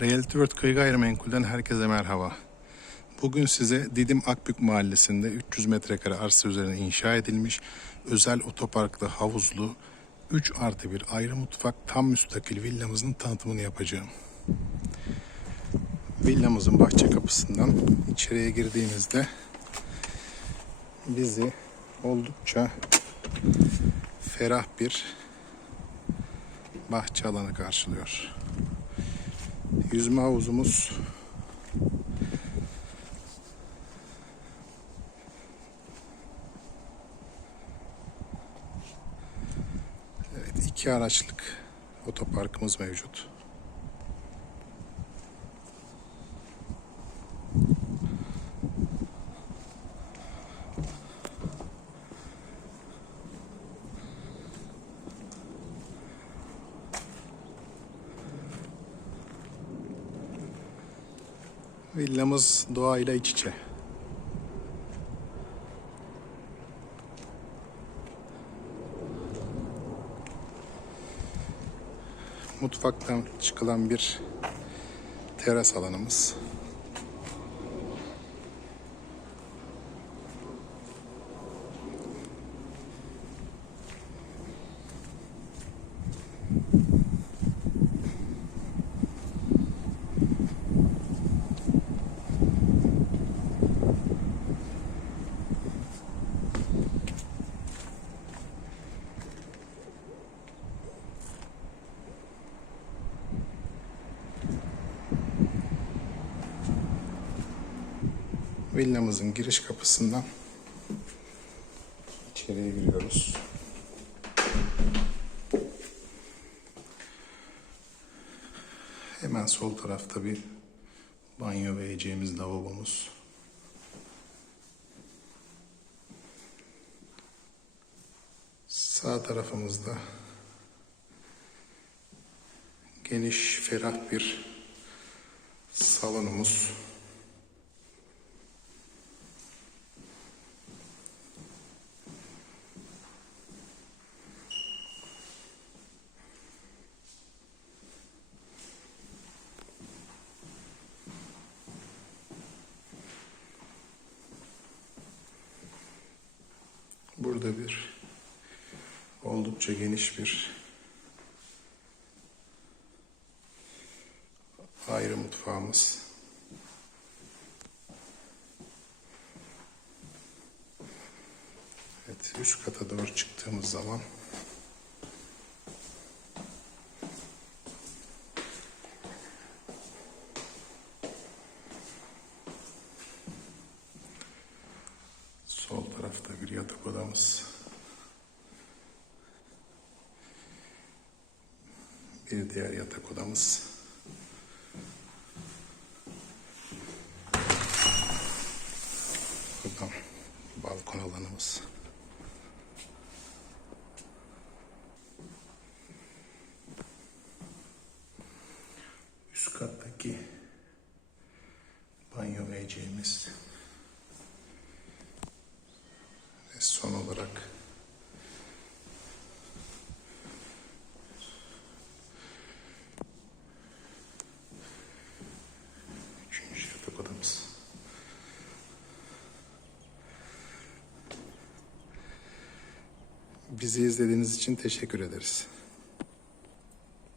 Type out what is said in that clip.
Realty World Köy Gayrimenkul'den herkese merhaba. Bugün size Didim Akbük Mahallesi'nde 300 metrekare arsa üzerine inşa edilmiş özel otoparklı havuzlu 3 artı bir ayrı mutfak tam müstakil villamızın tanıtımını yapacağım. Villamızın bahçe kapısından içeriye girdiğimizde bizi oldukça ferah bir bahçe alanı karşılıyor. Yüzme havuzumuz Evet, iki araçlık otoparkımız mevcut. Villamız doğayla iç içe. Mutfaktan çıkılan bir teras alanımız. Villamızın giriş kapısından içeriye giriyoruz. Hemen sol tarafta bir banyo ve yiyeceğimiz lavabomuz. Sağ tarafımızda geniş, ferah bir salonumuz. Burada bir oldukça geniş bir ayrı mutfağımız. Evet, üst kata doğru çıktığımız zaman sol tarafta bir yatak odamız. Bir diğer yatak odamız. Buradan balkon alanımız. Üst kattaki banyo vereceğimiz ve son olarak üçüncü yatak odamız. Bizi izlediğiniz için teşekkür ederiz.